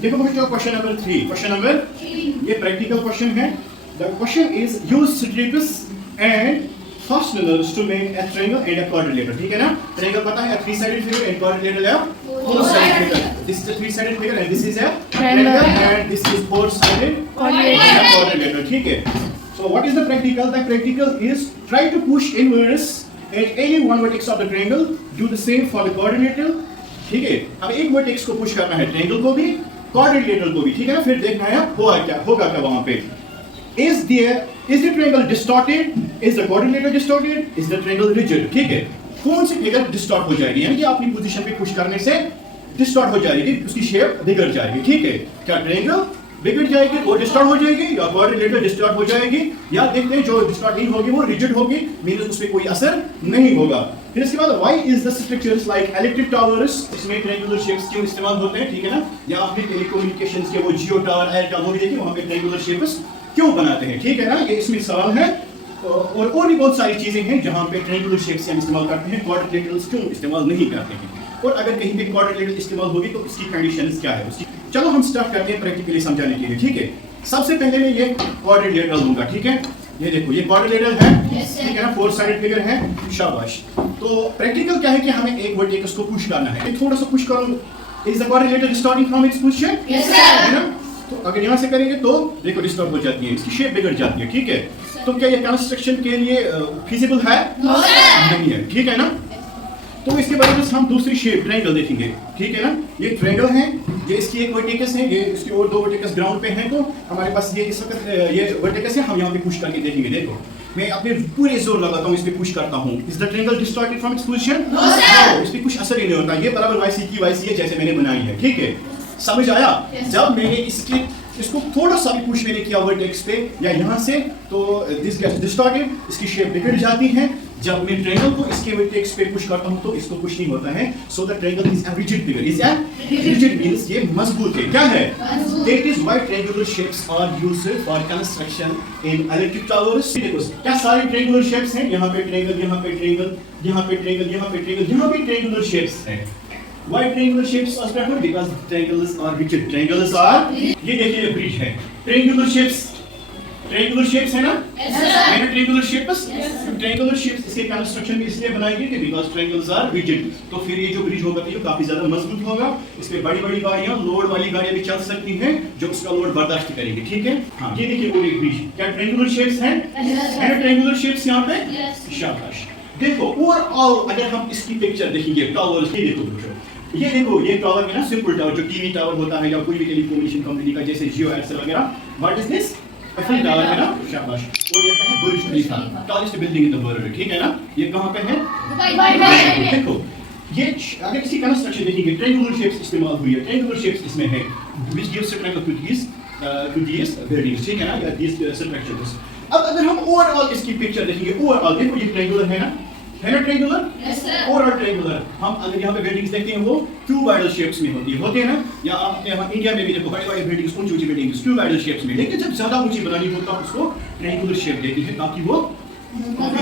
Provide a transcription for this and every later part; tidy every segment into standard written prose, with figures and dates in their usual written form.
देखो बच्चों question number 3, question number ये प्रैक्टिकल क्वेश्चन है। The question is use strips and fasteners to make a triangle and a quadrilateral, ठीक है ना। ट्रायंगल पता है, three sided figure and quadrilateral है four sided figure. This is a three sided figure and this is a triangle and this is four sided quadrilateral, ठीक है। So what is the practical? The practical is try to push inwards at any one vertex of the triangle. Do the same for the quadrilateral, ठीक है। अब एक vertex को push करना है, triangle को भी क्वाड्रिलेटरल को भी, ठीक है ना। फिर देखना है होगा क्या वहां पे। Is the triangle distorted? Is the quadrilateral distorted? Is the triangle rigid? ठीक है। कौन सी फिगर डिस्टॉर्ट हो जाएगी, यानी कि अपनी पोजीशन पे पुश करने से डिस्टॉर्ट हो जाएगी, उसकी शेप बिगड़ जाएगी, ठीक है। क्या ट्रायंगल बिगड़ जाएगी और डिस्टॉर्ट हो जाएगी, या क्वाड्रिलेटरल डिस्टॉर्ट हो जाएगी, या देखते हैं जो डिस्टॉर्ट नहीं होगी वो रिजिड होगी, मींस उसमें कोई असर नहीं होगा। फिर इसके बाद why is the structures like electric towers, इसमें ट्रायंगुलर शेप्स क्यों इस्तेमाल होते हैं, ठीक है ना। या आपने टेलीकम्युनिकेशंस के वो जियो टावर, एयर टावर भी देखिए, वहां पे ट्रायंगुलर शेप्स क्यों बनाते हैं, ठीक है ना। ये इसमें सवाल है। और भी बहुत सारी चीजें हैं जहां पे ट्रायंगुलर शेप्स हम इस्तेमाल करते हैं, क्वाड्रिलेटरल्स क्यों इस्तेमाल नहीं करते हैं, और अगर कहीं पे क्वाड्रिलेटरल इस्तेमाल होगी तो इसकी कंडीशंस क्या है उसकी। चलो हम स्टार्ट करते हैं प्रैक्टिकली समझाने के लिए, ठीक है। सबसे पहले मैं ये क्वाड्रिलेटरल दूंगा, ठीक है। ये देखो ये क्वाड्रिलेटरल है, ठीक है ना, फोर साइडेड फिगर है, शाबाश। तो प्रैक्टिकल क्या है कि हमें एक वर्टेक्स को पुश करना है, थोड़ा सा पुश करो। Is the quadrilateral distorting from its position? Yes sir. तो अगर यहाँ से करेंगे तो देखो डिस्टॉर्ट हो जाती है, इसकी शेप बिगड़ जाती है, ठीक है। तो क्या ये कंस्ट्रक्शन के लिए फिजिबल है? नहीं है, ठीक है ना। तो इसके बाद हम दूसरी शेप ट्रायंगल देखेंगे, ठीक है ना। ये ट्रायंगल है, ये इसकी एक वर्टेक्स है, ये इसकी और दो वर्टेक्स ग्राउंड पे हैं, तो हमारे पास ये इस वक्त ये वर्टेक्स है, हम यहाँ पे पुश करके देखेंगे। देखो मैं अपने पूरे जोर लगाता हूँ, इस पे पुश करता हूँ। Is the triangle distorted from its position? No, इस पे कुछ असर ही नहीं होता, ये बराबर वाईसी की वाईसी है जैसे मैंने बनाई है, ठीक है। समझ आया? जब मैंने इसको थोड़ा सा भी पुश मैंने किया वर्टेक्स पे या यहाँ से, तो दिस गेट्स डिस्टॉर्टेड, इसकी शेप बिगड़ जाती है। जब मैं ट्रायंगल को इसके वर्टेक्स पे पुश करता हूँ तो इसको पुश नहीं होता है। So the triangle is a rigid figure, is a rigid means ये मजबूत है, क्या है। That is why triangular shapes are used for construction in electric towers. देखो क्या सारे ट्रायंगुलर शेप्स हैं, यहाँ पे ट्रायंगल, यहाँ पे ट्रायंगल, यहाँ पे ट्रायंगल, यहाँ पे ट्रायंगल, यहाँ पे ट्रायंगुलर शेप्स हैं। Why triangular shapes are preferred? Because triangles are rigid. Triangles are, ये देखिए ये ब्रिज है, triangular shapes है ना? Yes sir. है ना triangular shapes? Yes sir. Triangular shapes इसके कंस्ट्रक्शन में इसलिए बनाई गई थी because triangles are rigid. तो फिर ये जो ब्रिज होगा तो ये काफी ज्यादा मजबूत होगा। इस पे बड़ी-बड़ी गाड़ियां, लोड वाली गाड़ियां भी चल सकती हैं जो उसका लोड बर्दाश्त करेंगे, ठीक है। हाँ ये देखिए वो एक ब्रिज, क्या triangular shapes हैं? है ना triangular shapes यहाँ पे? शाबाश। देखो ओवरऑल अगर हम इसकी पिक्चर देखेंगे टावर्स की, देखो बच्चों ये देखो ये टावर है ना, सिंपल टावर जो टीवी टावर होता है या कोई भी टेलीकम्युनिकेशन कंपनी का जैसे जियो एयरसेल वगैरह। What is this? Eiffel tower है ना, शाबाश। और ये है Burj Khalifa, tallest building in the world, ठीक है ना। ये कहां पे है? दुबई। देखो ये अगर किसी कंस्ट्रक्शन देखेंगे ट्रायंगुलर शेप्स इस्तेमाल हुई है, ट्रायंगुलर शेप्स इसमें है which gives a triangle to this buildings, ठीक है ना, या दिस स्ट्रक्चर्स। अब अगर हम ओवरऑल इसकी पिक्चर देखेंगे, ओवरऑल देखो ये ट्रायंगुलर है ना, है ना triangular? Yes sir. Overall triangular. हम अगर यहाँ पे बिल्डिंग्स देखते हैं वो क्यूबॉइडल शेप्स में होती है ना, या आप इंडिया में भी देखो बड़ी-बड़ी बिल्डिंग्स, ऊंची बिल्डिंग्स क्यूबॉइडल शेप्स में, लेकिन जब ज्यादा ऊंची बनानी हो तो उसको ट्रायंगुलर शेप देती है ताकि वो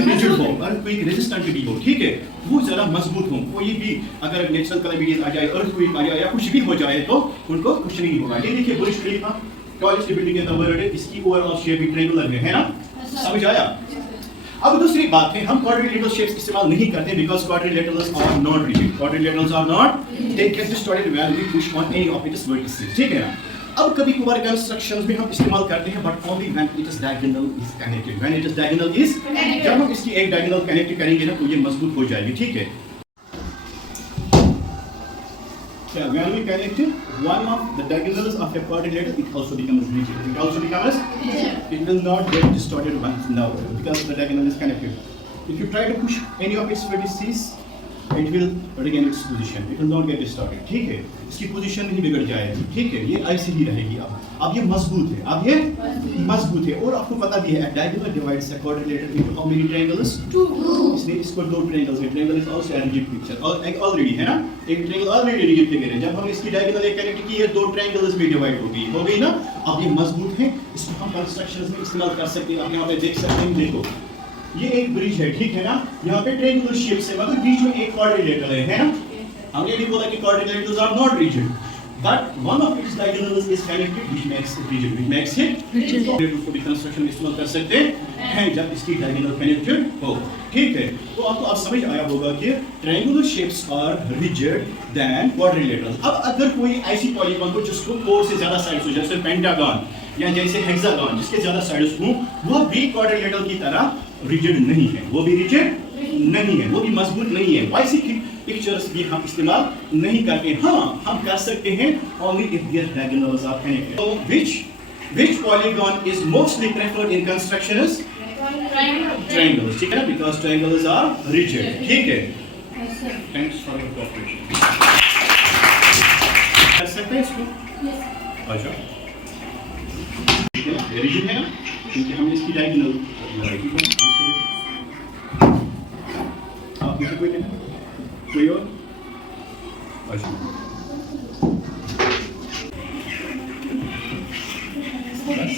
रिजिड हो और कोई रेजिस्टेंट भी हो, ठीक है, वो जरा मजबूत हो। कोई भी अगर नेचुरल कैलामिटीज आ जाए, अर्थक्वेक आ जाए या कुछ भी हो जाए तो उनको कुछ नहीं होगा। ये देखिए Burj Khalifa, tallest building in the world, इसकी ओवरऑल शेप भी ट्रायंगुलर है ना, समझ आया। अब दूसरी बात है, हम क्वाड्रिलेटरल शेप्स इस्तेमाल नहीं करते because quadrilaterals are not rigid, quadrilaterals are not, they can distorted when we push on any of its vertices, ठीक है ना। अब कभी कभार कंस्ट्रक्शंस में हम इस्तेमाल करते हैं but only when it is diagonal is connected, when it is diagonal is, जब हम इसकी एक डायगोनल कनेक्ट करेंगे ना तो ये मजबूत हो जाएगी, ठीक है। Yeah, when we connect one of the diagonals of a quadrilateral, it also becomes rigid. It also becomes rigid. It will not get distorted once now because the diagonal is connected. If you try to push any of its vertices, it will regain its position. It will not get distorted. ठीक है, इसकी position नहीं बिगड़ जाएगी, ठीक है, ये ऐसे ही रहेगी। अब ये मजबूत है, अब ये मजबूत है। और आपको पता भी है diagonal divides a quadrilateral into how many triangles? 2। इसलिए इसको दो ट्रायंगल्स है, triangle is also a rigid picture और एक ऑलरेडी है ना, एक ट्रायंगल ऑलरेडी रिजिड फिगर है। जब हम इसकी डायगोनल एक कनेक्ट की है, दो ट्रायंगल्स भी डिवाइड हो गई ना। अब ये मजबूत है, इसको हम कंस्ट्रक्शंस में इस्तेमाल कर सकते हैं। आप यहाँ पे देख सकते हैं, देखो ये एक ब्रिज है, ठीक है ना, यहाँ पे ट्रायंगुलर शेप से मगर बीच में एक क्वाड्रिलेटरल है ना। हमने भी बोला कि quadrilaterals are not rigid but one of its diagonals is connected, which makes it rigid, which makes it Rigid. तो उसको भी कंस्ट्रक्शन में इस्तेमाल कर सकते हैं जब इसकी डायगोनल कनेक्टेड हो। ठीक है, तो आपको अब समझ आया होगा कि triangular shapes are rigid then quadrilateral. अब अगर कोई ऐसी पॉलीगॉन हो जिसको 4 से ज्यादा साइड्स हो, जैसे पेंटागन या जैसे हेक्सागन जिसके ज्यादा साइड्स हो, वो भी क्वाड्रिलेटरल की तरह रिजिड नहीं है, वो भी रिजिड नहीं है, वो भी मजबूत नहीं है। वैसी पिक्चर्स भी हम इस्तेमाल नहीं करते। हाँ, हम कर सकते हैं only if their diagonals are connected. So which polygon is mostly preferred in construction is triangles, ठीक है ना, because triangles are rigid. ठीक है, thanks for your cooperation. कर सकते हैं इसको? अच्छा, rigid है ना, क्योंकि हमने इसकी diagonal लगाई थी। आप किसी कोई नहीं, कोई और? अच्छा, बस